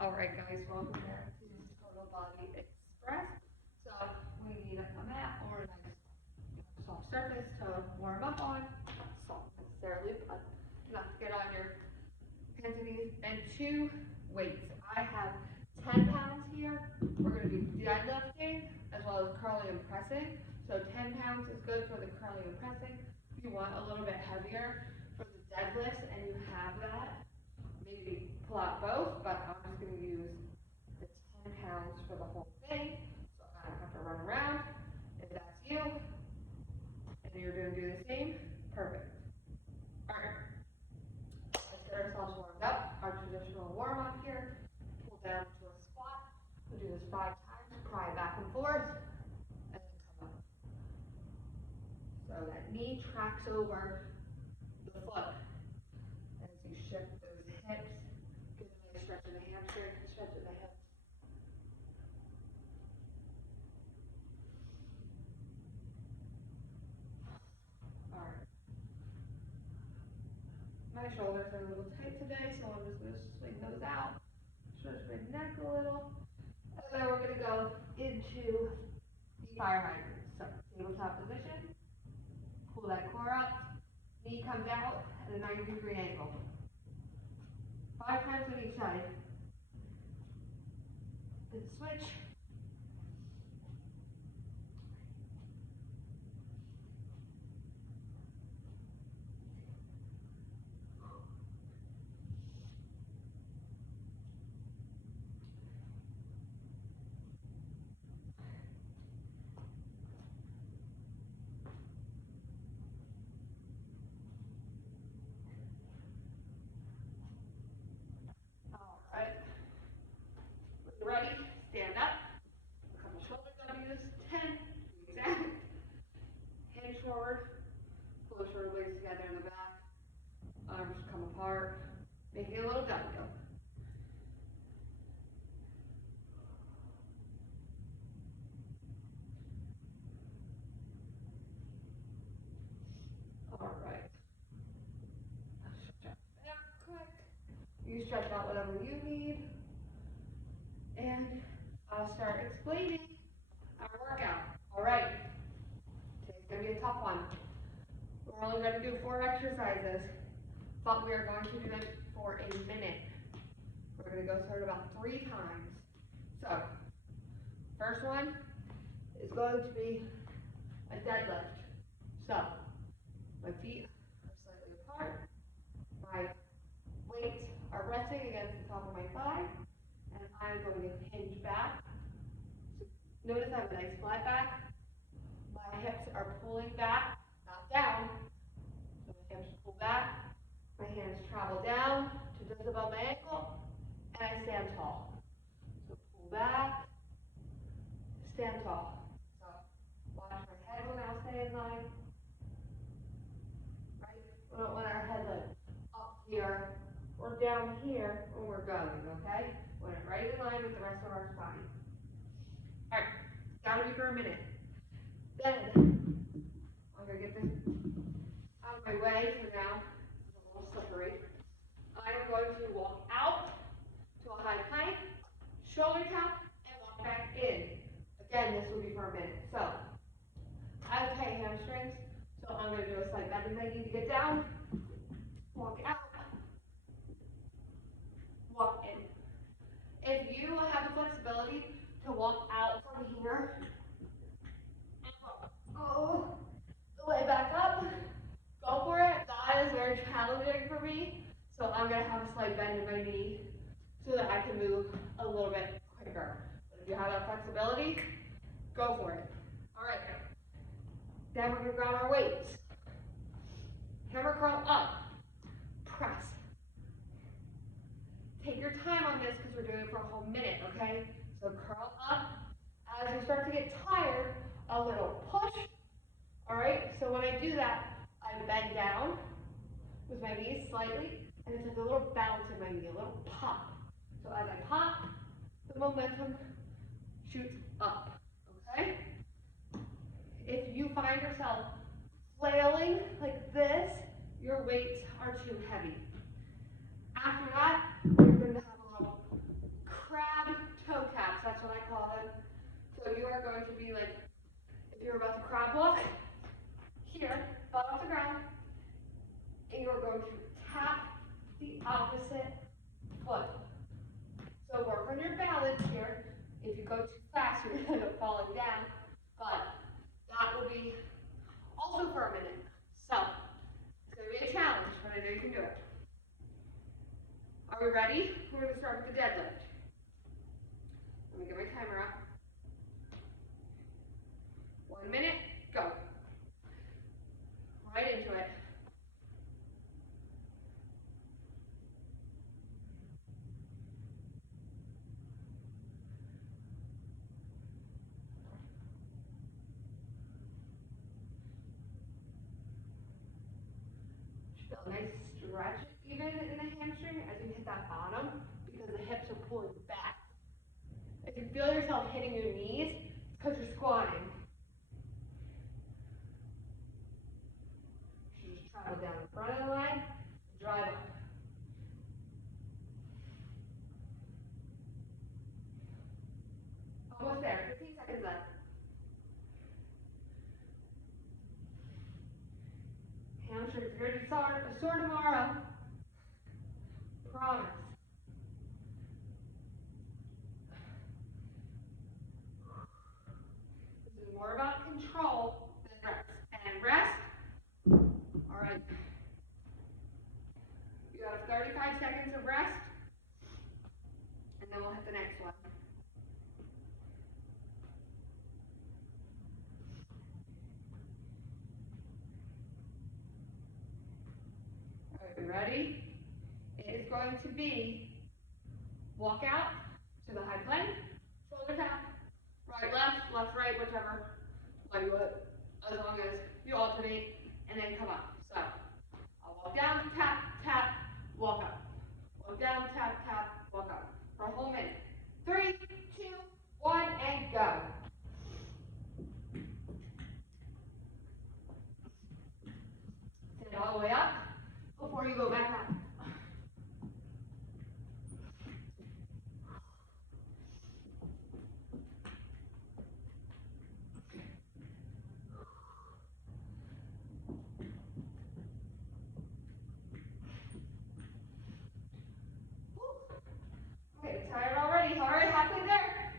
All right, guys, welcome back to Total Body Express. So we need a mat or a nice soft surface to warm up on. Not soft necessarily, but enough to get on your hands and knees. And two weights. I have 10 pounds here. We're going to do deadlifting as well as curling and pressing. So 10 pounds is good for the curling and pressing. If you want a little bit heavier for the deadlifts and you have that, maybe pull out both, but I'm just going to use the 10 pounds for the whole thing, so I don't have to run around. If that's you, and you're going to do the same, perfect. All right, let's get ourselves warmed up. Our traditional warm up here, pull down to a squat. We'll do this 5 times, pry back and forth, and then come up. So that knee tracks over the foot as you shift those hips. Get a nice stretch of the hamstring, stretch of the hips. All right. My shoulders are a little tight today, so I'm just going to swing those out, stretch my neck a little, and then we're going to go into the fire hydrant. So tabletop position, pull that core up, knee comes out at a 90-degree angle. 5 times on each side. Then switch. All right. When you're ready, stand up. A couple shoulder W's. 10. Exact. Hinge forward. Pull the shoulder blades together in the back. Arms come apart. Making a little W. All right. Stretch out back quick. You stretch out whatever you need. And I'll start explaining our workout. All right. Today's going to be a tough one. We're only going to do 4 exercises, but we are going to do them for a minute. We're going to go through it about 3 times. So, first one is going to be a deadlift. So, my feet are slightly apart. My weights are resting against the top of my thigh, and I'm going to hinge back. So notice I have a nice flat back. My hips are pulling back, not down. So my hips pull back. My hands travel down to just above my ankle, and I stand tall. So pull back, stand tall. So watch my head will now stay in line. Right? We don't want our head like up here or down here when we're going, okay? We want it right in line with the rest of our spine. All right, gotta be for a minute. Then I'm gonna get this out of my way for now. It's a little slippery. I am going to walk out to a high plank, shoulder tap, and walk back in. Again, this will be for a minute. So I have tight hamstrings, so I'm going to do a slight bend if I need to get down. Walk out, walk in. If you have the flexibility to walk out from here, oh, the way back up, go for it. That is very challenging for me, so I'm going to have a slight bend in my knee so that I can move a little bit quicker. But if you have that flexibility, go for it. All right. Then we're going to grab our weights. Hammer curl up. Press. Take your time on this because we're doing it for a whole minute, okay? So curl up. As you start to get tired, a little push. All right? So when I do that, I bend down with my knees slightly, and it's like a little bounce in my knee, a little pop. So as I pop, the momentum shoots up, okay? If you find yourself flailing like this, your weights are too heavy. After that, you're going to have a little about to crab walk. Here, butt off the ground. And you're going to tap the opposite foot. So work on your balance here. If you go too fast, you're going to end up falling down. But that will be also for a minute. So, it's going to be a challenge, but I know you can do it. Are we ready? We're going to start with the deadlift. Let me get my timer up. 1 minute, go. Right into it. Feel a nice stretch even in the hamstring as you hit that bottom because the hips are pulling back. If you feel yourself hitting your knees, it's because you're squatting. You should just travel down the front of the line, drive up. Almost there, 15 seconds left. Hamstrings are going to be sore tomorrow. Promise. This is more about control than rest. And rest. All right. You have 35 seconds of rest. And then we'll hit the next one. Ready? It is going to be walk out to the high plank, shoulder tap, right, left, right, whichever way you would, as long as you alternate, and then come up. So I'll walk down, tap, tap, walk up. Walk down, tap, tap, walk up. For a whole minute. 3, 2, 1, and go. Sit all the way up before you go back up. Okay, tired already. All right, halfway there.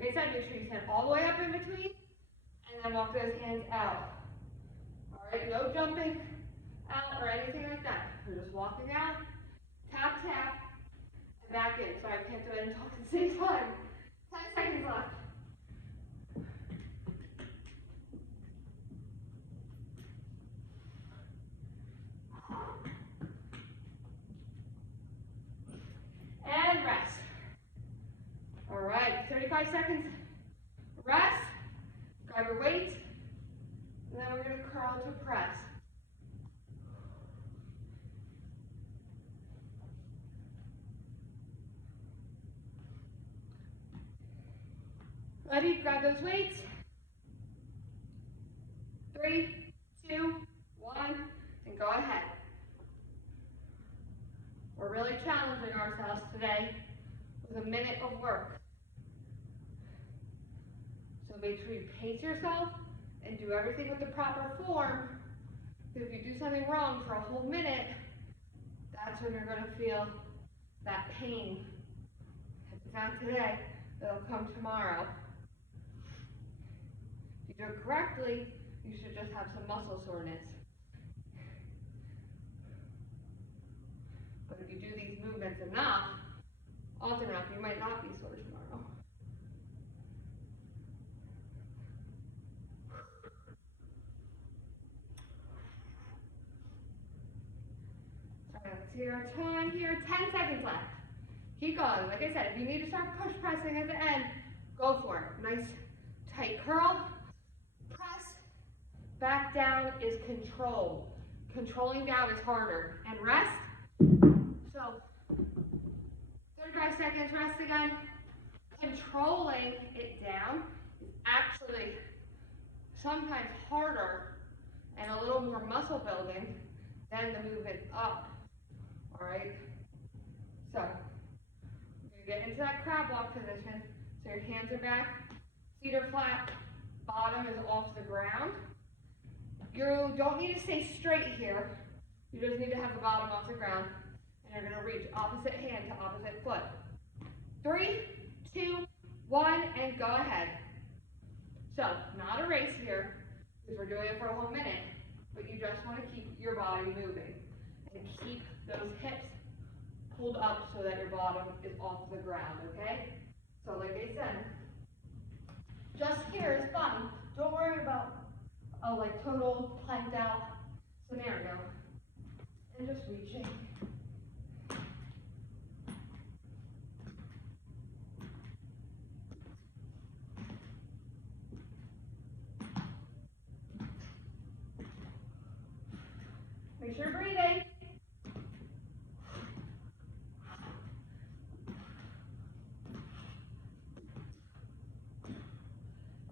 Like I said, make sure you stand all the way up in between. And then walk those hands out. All right, no jumping out or anything like that. We're just walking out, tap, tap, and back in. Sorry, I can't do it and talk at the same time. 10 seconds left. And rest. All right, 35 seconds. Rest. Grab your weight, and then we're going to curl to press. Ready? Grab those weights. 3, 2, 1, and go ahead. We're really challenging ourselves today with a minute of work. So make sure you pace yourself and do everything with the proper form. Because if you do something wrong for a whole minute, that's when you're going to feel that pain. If it's not today, it'll come tomorrow. If you do it correctly, you should just have some muscle soreness. But if you do these movements enough, often enough, you might not be sore tomorrow. Let's see our time here. 10 seconds left. Keep going. Like I said, if you need to start push pressing at the end, go for it. Nice tight curl. Press. Back down is control. Controlling down is harder. And rest. So 35 seconds, rest again. Controlling it down is actually sometimes harder and a little more muscle building than the movement up. All right, so we're going to get into that crab walk position. So your hands are back, feet are flat, bottom is off the ground. You don't need to stay straight here. You just need to have the bottom off the ground. And you're gonna reach opposite hand to opposite foot. 3, 2, 1, and go ahead. So, not a race here, because we're doing it for a whole minute, but you just want to keep your body moving. And keep those hips pulled up so that your bottom is off the ground, okay? So like I said, just here is fun. Don't worry about a like total planked out scenario. And just reaching. Make sure you're breathing.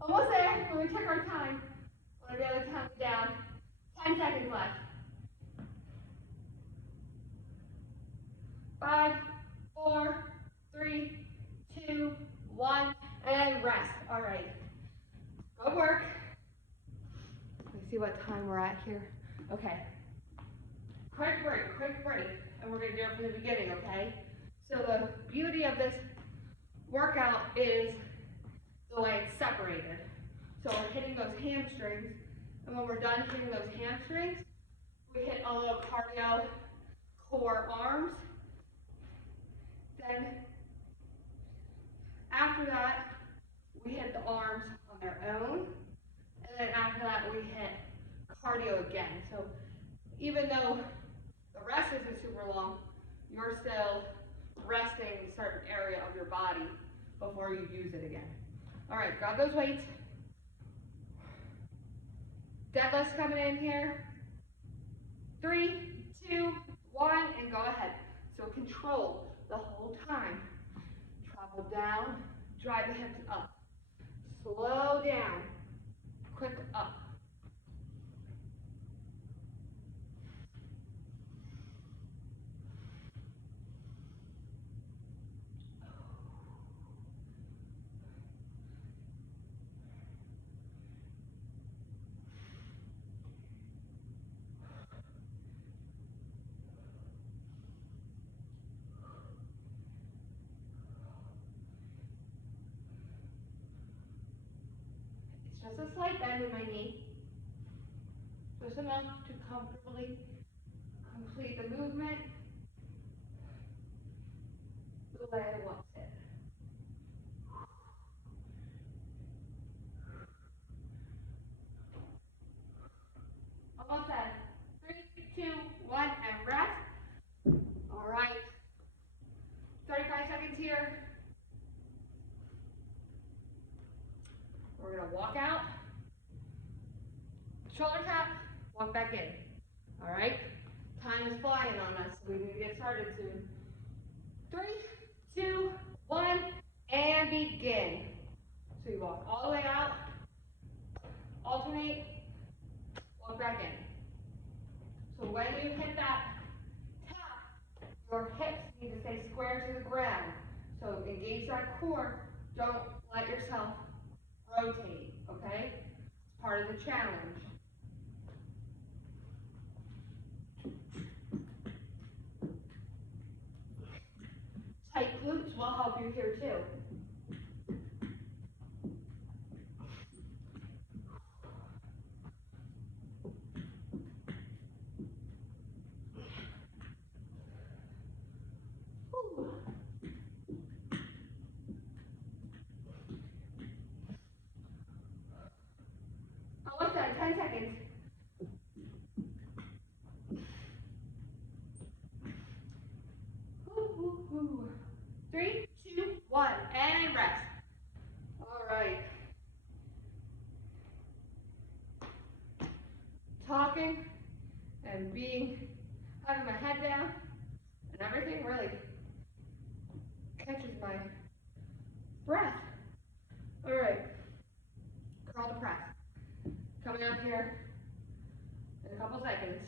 Almost there. When we took our time, we'll be able to count it down. 10 seconds left. 5, 4, 3, 2, 1, and rest. All right. Good work. Let me see what time we're at here. Okay. Quick break, and we're going to do it from the beginning, okay? So the beauty of this workout is the way it's separated. So we're hitting those hamstrings, and when we're done hitting those hamstrings, we hit a little cardio core arms. Then after that, we hit the arms on their own, and then after that, we hit cardio again. So even though the rest isn't super long, you're still resting a certain area of your body before you use it again. All right, grab those weights. Deadlifts coming in here. 3, 2, 1, and go ahead. So control the whole time. Travel down, drive the hips up. Slow down, quick up. Just a slight bend in my knee. Just enough to comfortably complete the movement the way I want it. Almost done. 3, 2, 1, and rest. All right. 35 seconds here. We're going to walk out, shoulder tap, walk back in. All right? Time is flying on us, so we need to get started soon. 3, 2, 1, and begin. So you walk all the way out, alternate, walk back in. So when you hit that tap, your hips need to stay square to the ground. So engage that core. Don't let yourself rotate, okay? It's part of the challenge. Tight glutes will help you here too. Whew. Almost done, 10 seconds. Woo, woo, woo. 3, 2, 1, and rest. All right. Talking and having my head down, and everything really catches my breath. All right. Curl to press. Coming up here in a couple seconds.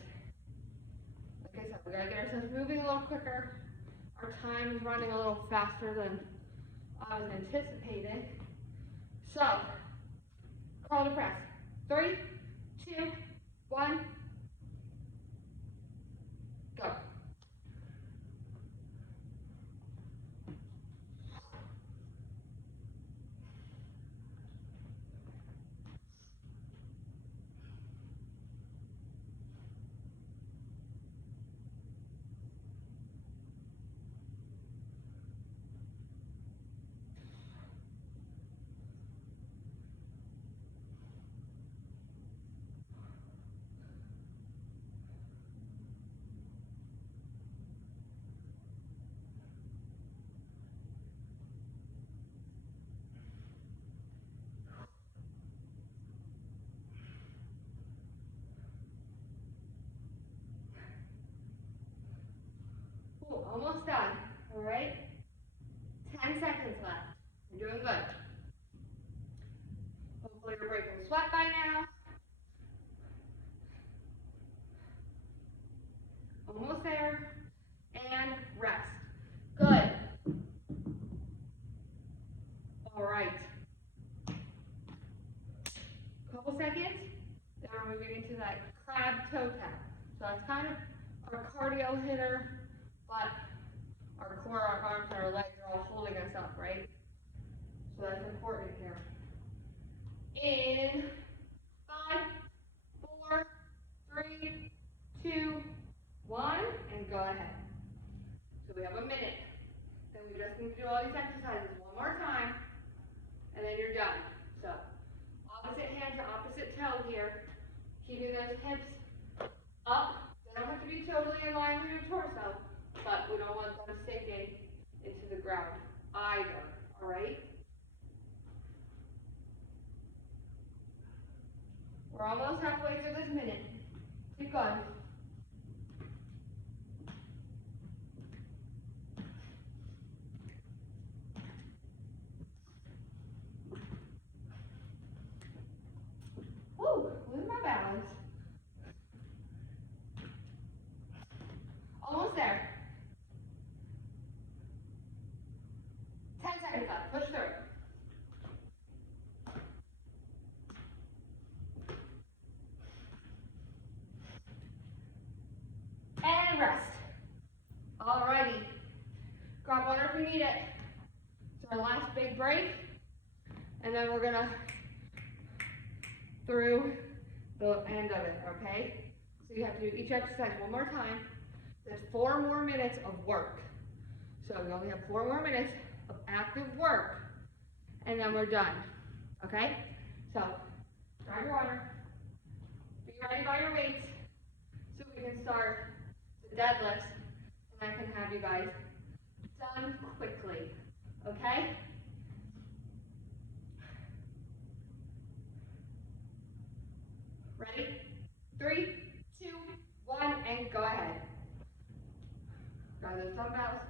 Like I said, we gotta get ourselves moving a little quicker. Our Our time is running a little faster than I was anticipating. So, curl to press. 3, 2, 1, go. Ooh, almost done. All right. 10 seconds left. You're doing good. Hopefully you're breaking sweat by now. Almost there. And rest. Good. All right. Couple seconds. Then we're moving into that crab toe tap. So that's kind of our cardio hitter, but our core, our arms, and our legs are all holding us up, right? So that's important here. In 5, 4, 3, 2, 1, and go ahead. So we have a minute. Then we just need to do all these exercises one more time, and then you're done. So opposite hand to opposite toe here, keeping those hips up. They don't have to be totally in line with your torso, but we don't want them sinking into the ground either, all right? We're almost halfway through this minute. Keep going. Woo, lose my balance. Almost there. 10 seconds left. Push through. And rest. Alrighty. Grab water if you need it. It's our last big break. And then we're gonna through the end of it, okay? So you have to do each exercise one more time. There's 4 more minutes of work. So we only have 4 more minutes of active work, and then we're done, okay? So grab your water, be ready by your weights, so we can start the deadlifts, and I can have you guys done quickly, okay? Ready? 3, 2, 1, and go ahead. Grab those dumbbells.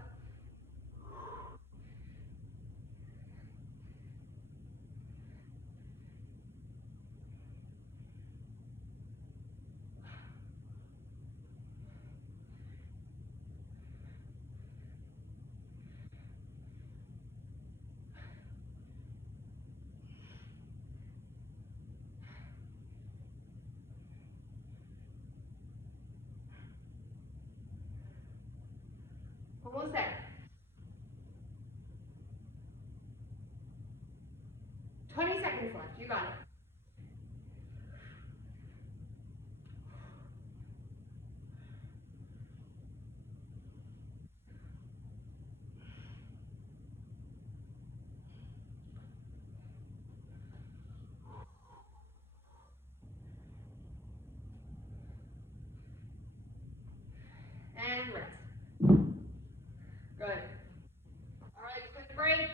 Almost there. 20 seconds left. You got it. And rest. Good. All right, quick break.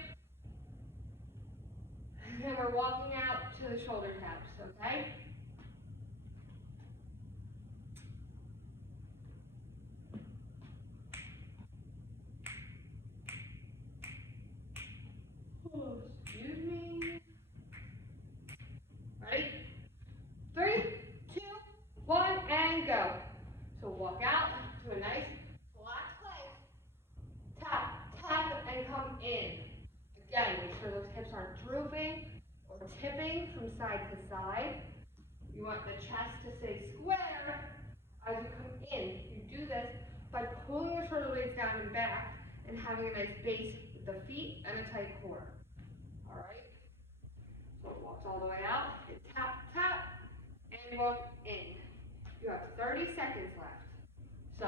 And then we're walking out to the shoulder taps, okay? Oh, excuse me. Ready? 3, 2, 1, and go. So walk out to a nice flat place. Tap. Again, make sure those hips aren't drooping or tipping from side to side. You want the chest to stay square as you come in. You do this by pulling the shoulder blades down and back and having a nice base with the feet and a tight core. All right? So it walks all the way out, hit tap, tap, and walk in. You have 30 seconds left. So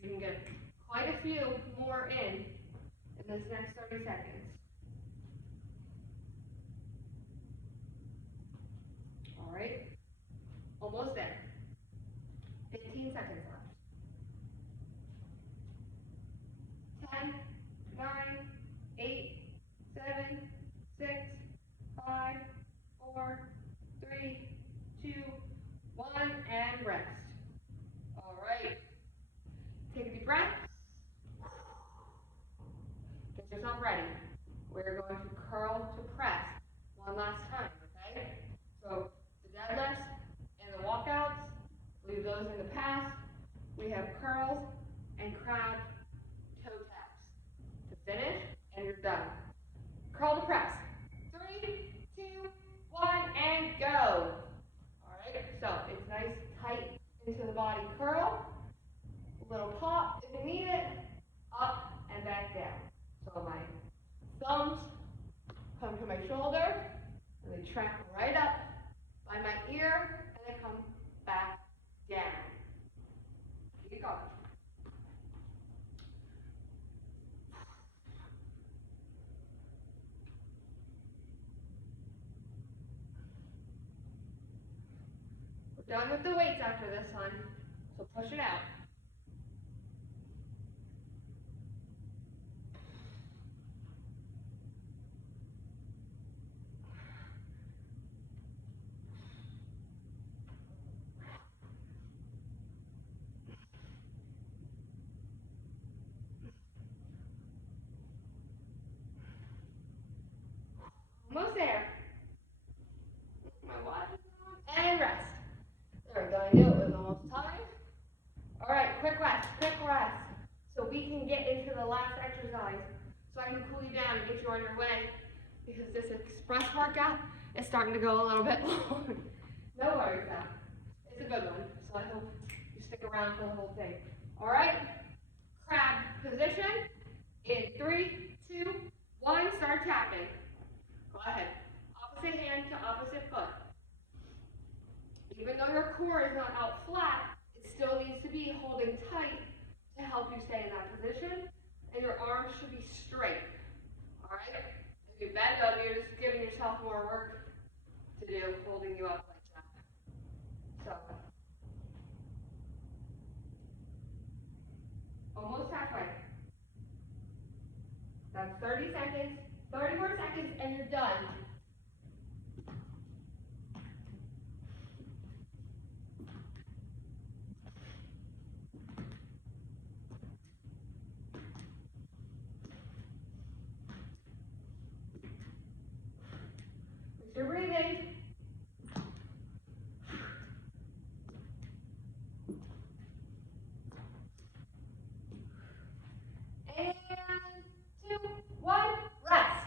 you can get quite a few more in this next 30 seconds. All right? Almost there. 15 seconds left. 10, 9, 8, 7, 6, 5, 4, 3, 2, 1, and rest. All right. Take a deep breath. Get yourself ready. We're going to curl to press one last time, okay? So the deadlifts and the walkouts, leave those in the past. We have curls and crab toe taps to finish, and you're done. Curl to press. 3, 2, 1, and go. All right, so it's nice, tight into the body curl. A little pop if you need it. Up and back down. So my thumbs come to my shoulder, and they track right up by my ear, and they come back down. Keep going. We're done with the weights after this one, so push it out. Almost there. My watch is on. And rest. There we go. I knew it was almost time. All right, quick rest, quick rest. So we can get into the last exercise. So I can cool you down and get you on your way. Because this express workout is starting to go a little bit long. No worries though. It's a good one. So I hope you stick around for the whole thing. All right. Crab position. In 3, 2, 1. Start tapping. Go ahead. Opposite hand to opposite foot. Even though your core is not out flat, it still needs to be holding tight to help you stay in that position. And your arms should be straight. All right? If you bend up, you're just giving yourself more work to do, holding you up like that. So, almost halfway. That's 30 seconds, 30 more seconds, and you're done. You're breathing. And 2, 1, rest.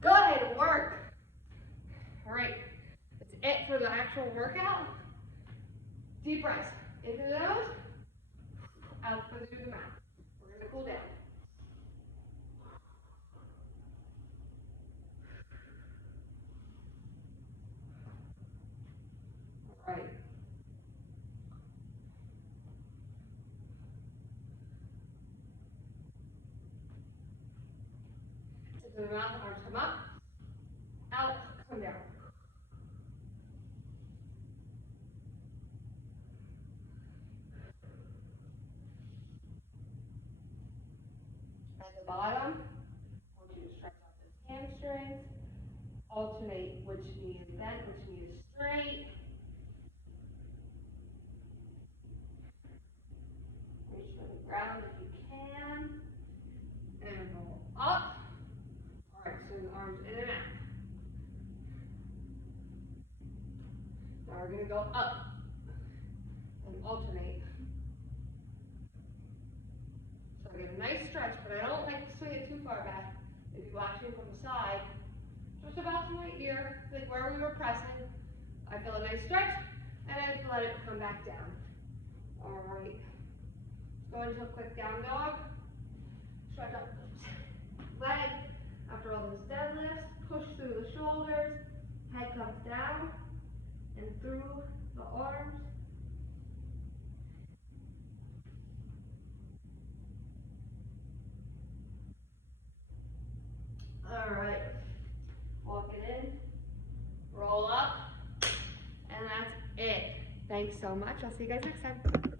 Go ahead and work. All right, that's it for the actual workout. Deep breaths. Into the nose, out through the mouth. We're going to cool down. All right. Into the mouth, arms come up, out, come down. At the bottom, I want you to stretch out those hamstrings. Alternate which knee is bent, which knee is straight. Reach for the ground if you can. And roll up. All right, swing the arms in and out. Now we're going to go up and alternate. So I get a nice stretch, but I don't like to swing it too far back. If you watch me from side, just about to my ear, like where we were pressing. I feel a nice stretch, and I let it come back down. All right, go into a quick down dog. Stretch up the leg. After all those deadlifts, push through the shoulders, head comes down and through the arms. All right, walk it in, roll up, and that's it. Thanks so much. I'll see you guys next time.